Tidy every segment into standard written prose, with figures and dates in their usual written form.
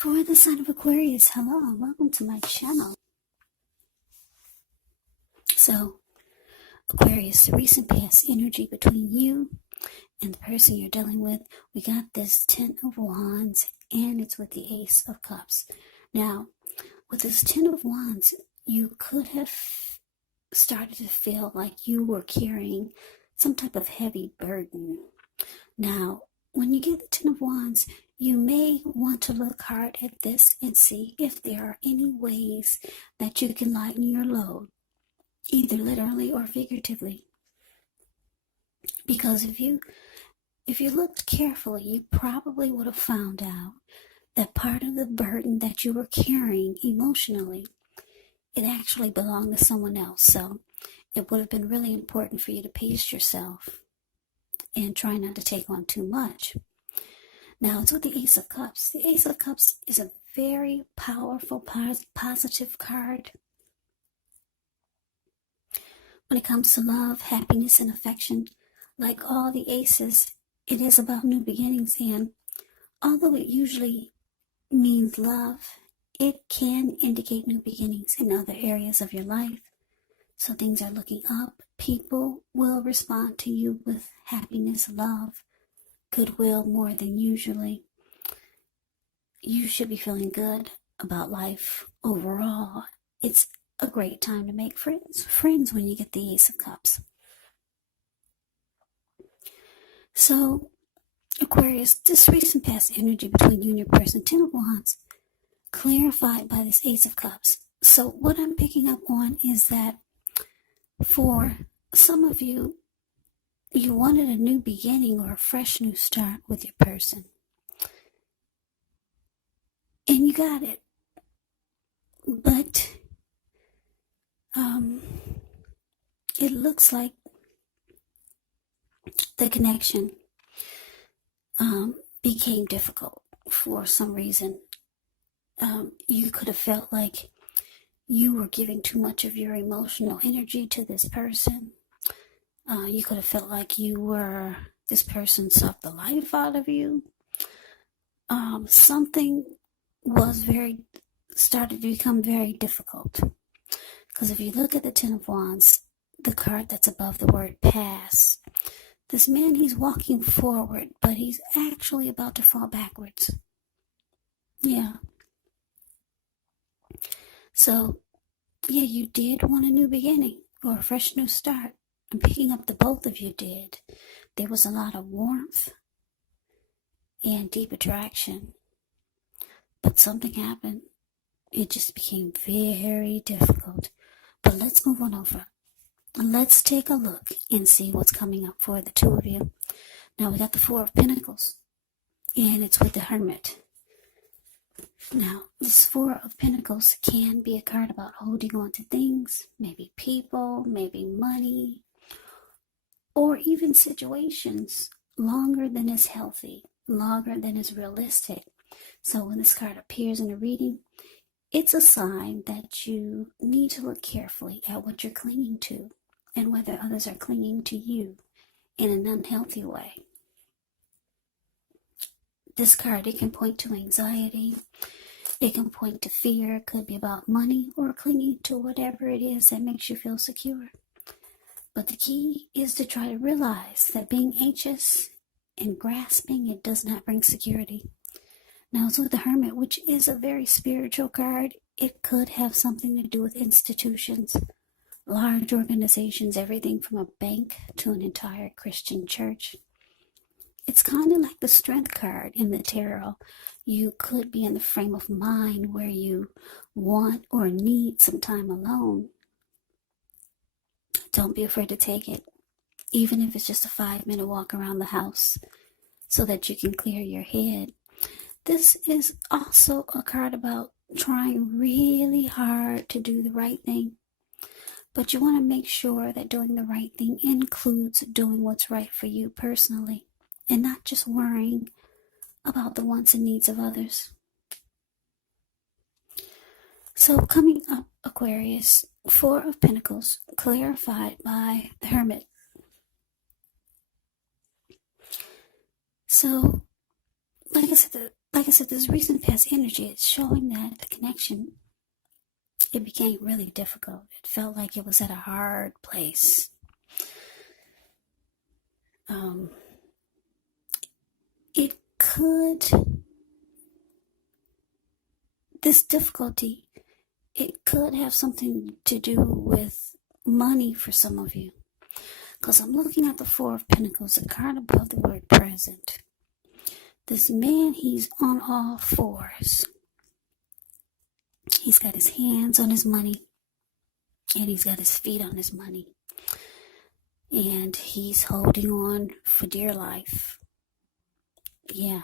For the sign of Aquarius, hello and welcome to my channel. So, Aquarius, the recent past energy between you and the person you're dealing with, we got this Ten of Wands and it's with the Ace of Cups. Now, with this Ten of Wands, you could have started to feel like you were carrying some type of heavy burden. Now, when you get the Ten of Wands, you may want to look hard at this and see if there are any ways that you can lighten your load, either literally or figuratively. Because if you looked carefully, you probably would have found out that part of the burden that you were carrying emotionally, it actually belonged to someone else. So it would have been really important for you to pace yourself and try not to take on too much. Now, it's with the Ace of Cups. The Ace of Cups is a very powerful, positive card. When it comes to love, happiness, and affection, like all the aces, it is about new beginnings. And although it usually means love, it can indicate new beginnings in other areas of your life. So things are looking up. People will respond to you with happiness, love, goodwill more than usually. You should be feeling good about life overall. It's a great time to make friends when you get the Ace of Cups. So, Aquarius, this recent past energy between you and your person, Ten of Wands, clarified by this Ace of Cups. So what I'm picking up on is that for some of you, you wanted a new beginning or a fresh new start with your person. And you got it. But it looks like the connection became difficult for some reason. You could have felt like you were giving too much of your emotional energy to this person. You could have felt like this person sucked the life out of you. Something started to become very difficult. Because if you look at the Ten of Wands, the card that's above the word pass, this man, he's walking forward, but he's actually about to fall backwards. Yeah. So, yeah, you did want a new beginning or a fresh new start. I'm picking up the both of you did. There was a lot of warmth and deep attraction. But something happened. It just became very difficult. But let's move on over. Let's take a look and see what's coming up for the two of you. Now we got the Four of Pentacles. And it's with the Hermit. Now, this Four of Pentacles can be a card about holding on to things, maybe people, maybe money, or even situations longer than is healthy, longer than is realistic. So when this card appears in a reading, it's a sign that you need to look carefully at what you're clinging to and whether others are clinging to you in an unhealthy way. This card, it can point to anxiety. It can point to fear. It could be about money or clinging to whatever it is that makes you feel secure. But the key is to try to realize that being anxious and grasping, it does not bring security. Now it's with the Hermit, which is a very spiritual card. It could have something to do with institutions, large organizations, everything from a bank to an entire Christian church. It's kind of like the Strength card in the tarot. You could be in the frame of mind where you want or need some time alone. Don't be afraid to take it, even if it's just a 5-minute walk around the house so that you can clear your head. This is also a card about trying really hard to do the right thing. But you want to make sure that doing the right thing includes doing what's right for you personally and not just worrying about the wants and needs of others. So coming up, Aquarius, Four of Pentacles, clarified by the Hermit. So, like I I said, this recent past energy is showing that the connection, it became really difficult. It felt like it was at a hard place. This difficulty, it could have something to do with money for some of you. Because I'm looking at the Four of Pentacles, the card above the word present. This man, he's on all fours. He's got his hands on his money, and he's got his feet on his money. And he's holding on for dear life. Yeah.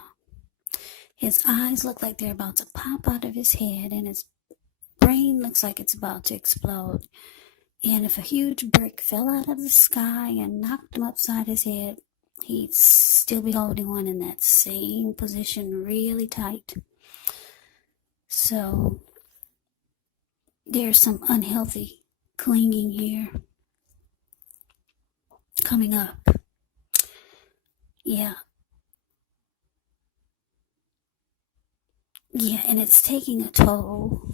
His eyes look like they're about to pop out of his head, and his brain looks like it's about to explode. And if a huge brick fell out of the sky and knocked him upside his head, he'd still be holding on in that same position really tight. So there's some unhealthy clinging here coming up. Yeah, and it's taking a toll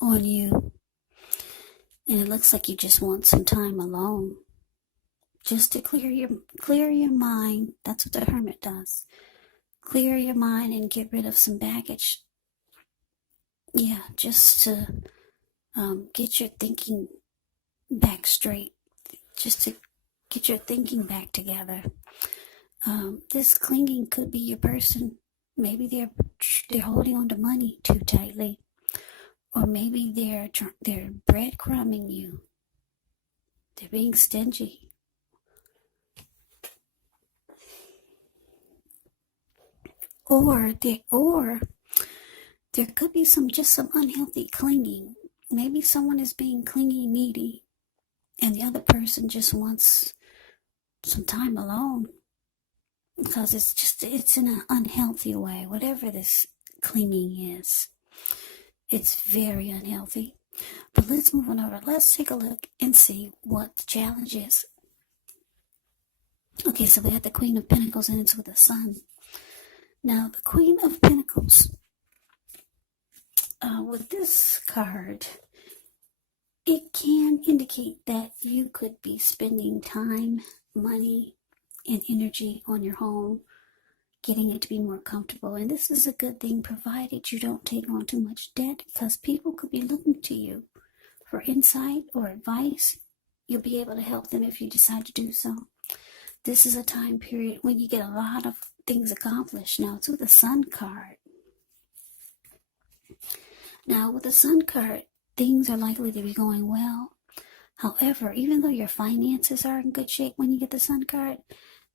on you. And it looks like you just want some time alone, just to clear your mind. That's what the Hermit does. Clear your mind and get rid of some baggage. Yeah, just to get your thinking back straight, just to get your thinking back together. This clinging could be your person. Maybe they're holding on to money too tightly, or maybe they're breadcrumbing you. They're being stingy. Or there could be some unhealthy clinging. Maybe someone is being clingy, needy, and the other person just wants some time alone, because it's in an unhealthy way. Whatever this clinging is, it's very unhealthy. But let's move on over. Let's take a look and see what the challenge is. Okay, so we got the Queen of Pentacles and it's with the Sun. Now, the Queen of Pentacles, with this card, it can indicate that you could be spending time, money, and energy on your home, getting it to be more comfortable. And this is a good thing, provided you don't take on too much debt, because people could be looking to you for insight or advice. You'll be able to help them if you decide to do so. This is a time period when you get a lot of things accomplished. Now, it's with the Sun card. Now, with the Sun card, things are likely to be going well. However, even though your finances are in good shape when you get the Sun card,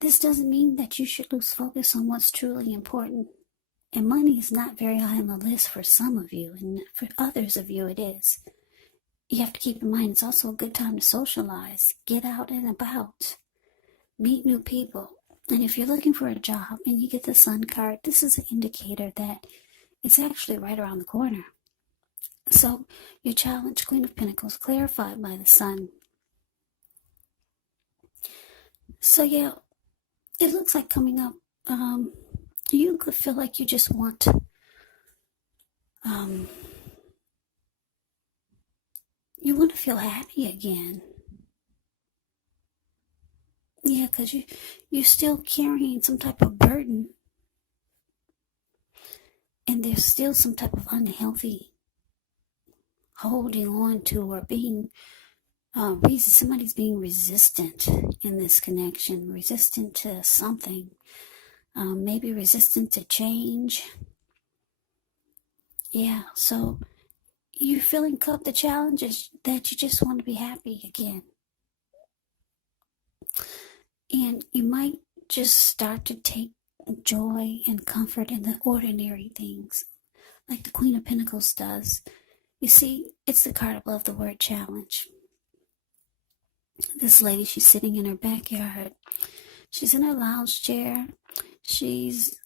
this doesn't mean that you should lose focus on what's truly important. And money is not very high on the list for some of you, and for others of you it is. You have to keep in mind it's also a good time to socialize, get out and about, meet new people. And if you're looking for a job and you get the Sun card, this is an indicator that it's actually right around the corner. So your challenge, Queen of Pentacles, clarified by the Sun. So yeah, it looks like coming up, you could feel like you just want you want to feel happy again. Yeah, because you're still carrying some type of burden, and there's still some type of unhealthy holding on to, or being somebody's being resistant in this connection, resistant to something, maybe resistant to change. Yeah, so you're feeling the challenges that you just want to be happy again. And you might just start to take joy and comfort in the ordinary things, like the Queen of Pentacles does. You see, it's the card above the word challenge. This lady, she's sitting in her backyard. She's in her lounge chair. She's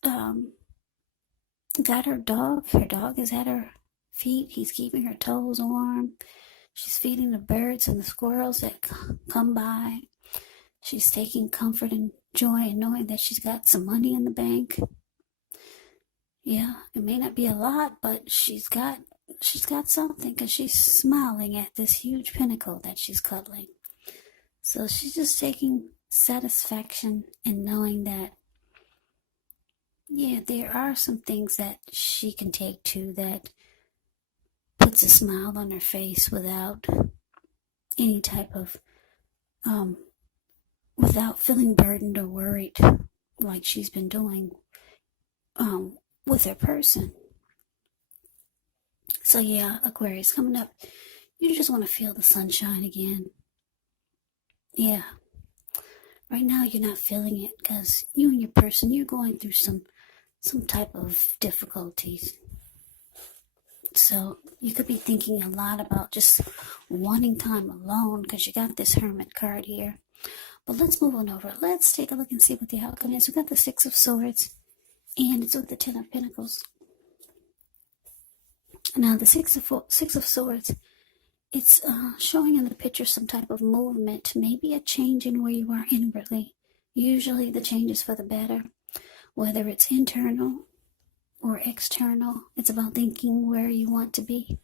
got her dog. Her dog is at her feet. He's keeping her toes warm. She's feeding the birds and the squirrels that come by. She's taking comfort and joy in knowing that she's got some money in the bank. Yeah, it may not be a lot, but she's got something, because she's smiling at this huge pinnacle that she's cuddling. So she's just taking satisfaction in knowing that, yeah, there are some things that she can take to that puts a smile on her face without any type of, without feeling burdened or worried like she's been doing with her person. So yeah, Aquarius, coming up, you just want to feel the sunshine again. Yeah. Right now you're not feeling it because you and your person, you're going through some type of difficulties. So you could be thinking a lot about just wanting time alone because you got this Hermit card here. But let's move on over. Let's take a look and see what the outcome is. We got the Six of Swords, and it's with the Ten of Pentacles. Now the Six of Swords, it's showing in the picture some type of movement, maybe a change in where you are inwardly. Usually the change is for the better, whether it's internal or external. It's about thinking where you want to be.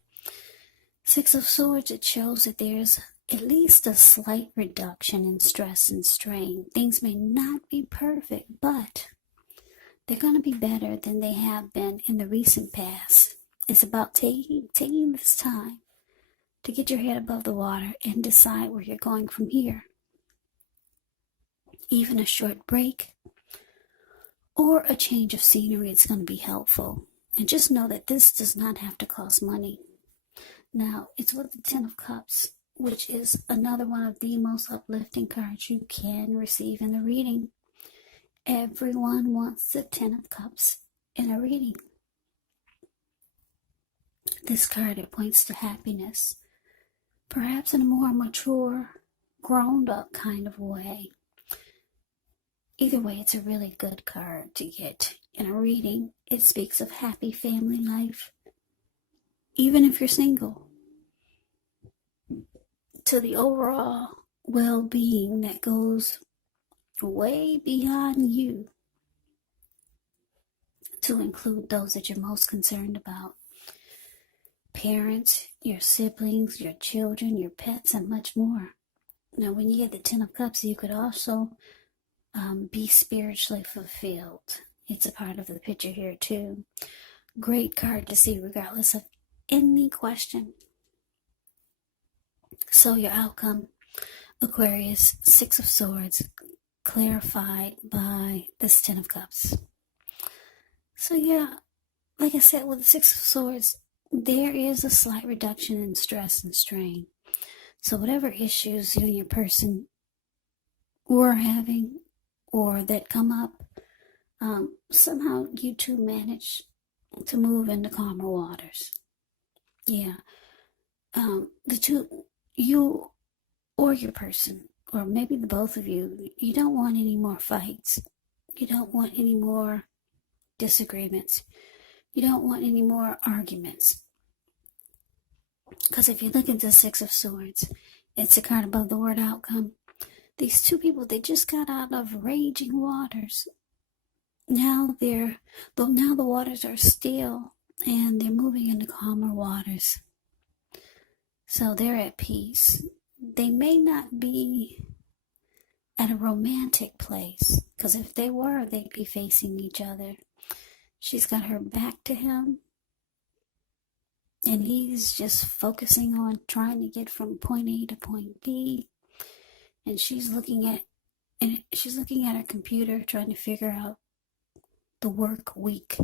Six of Swords, it shows that there's at least a slight reduction in stress and strain. Things may not be perfect, but they're going to be better than they have been in the recent past. It's about taking this time to get your head above the water and decide where you're going from here. Even a short break or a change of scenery is going to be helpful. And just know that this does not have to cost money. Now, it's with the Ten of Cups, which is another one of the most uplifting cards you can receive in the reading. Everyone wants the Ten of Cups in a reading. This card, it points to happiness, perhaps in a more mature, grown-up kind of way. Either way, it's a really good card to get in a reading. It speaks of happy family life, even if you're single, to the overall well-being that goes way beyond you, to include those that you're most concerned about. Parents, your siblings, your children, your pets, and much more. Now, when you get the Ten of Cups, you could also be spiritually fulfilled. It's a part of the picture here too. Great card to see regardless of any question. So your outcome, Aquarius, Six of Swords, clarified by this Ten of Cups. So yeah, like I said, with the Six of Swords, there is a slight reduction in stress and strain. So whatever issues you and your person were having or that come up, somehow you two manage to move into calmer waters. Yeah. The two, you or your person, or maybe the both of you, you don't want any more fights. You don't want any more disagreements. You don't want any more arguments. Because if you look at the Six of Swords, it's a card above the word outcome. These two people, they just got out of raging waters. Now the waters are still, and they're moving into calmer waters. So they're at peace. They may not be at a romantic place, because if they were, they'd be facing each other. She's got her back to him, and he's just focusing on trying to get from point A to point B. And she's looking at her computer, trying to figure out the work week,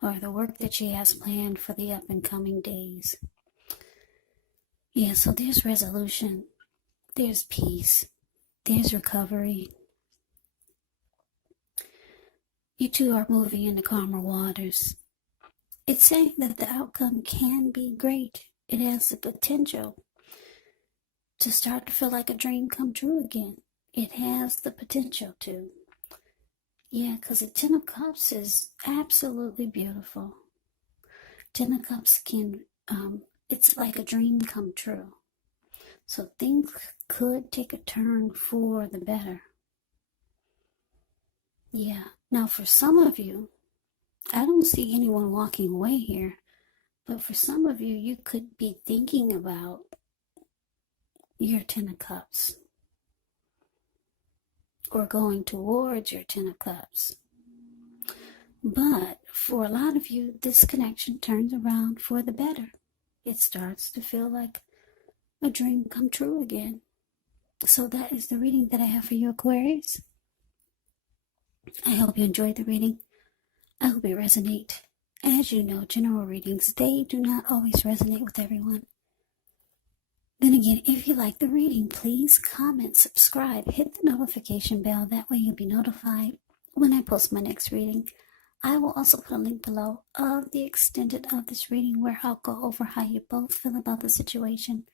or the work that she has planned for the up and coming days. Yeah, so there's resolution, there's peace, there's recovery. You two are moving into calmer waters. It's saying that the outcome can be great. It has the potential to start to feel like a dream come true again. It has the potential to. Yeah, because the Ten of Cups is absolutely beautiful. Ten of Cups can, it's like a dream come true. So things could take a turn for the better. Yeah. Now for some of you, I don't see anyone walking away here, but for some of you, you could be thinking about your Ten of Cups or going towards your Ten of Cups. But for a lot of you, this connection turns around for the better. It starts to feel like a dream come true again. So that is the reading that I have for you, Aquarius. I hope you enjoyed the reading. I hope it resonates. As you know, general readings, they do not always resonate with everyone. Then again, if you like the reading, please comment, subscribe, hit the notification bell. That way you'll be notified when I post my next reading. I will also put a link below of the extended of this reading where I'll go over how you both feel about the situation.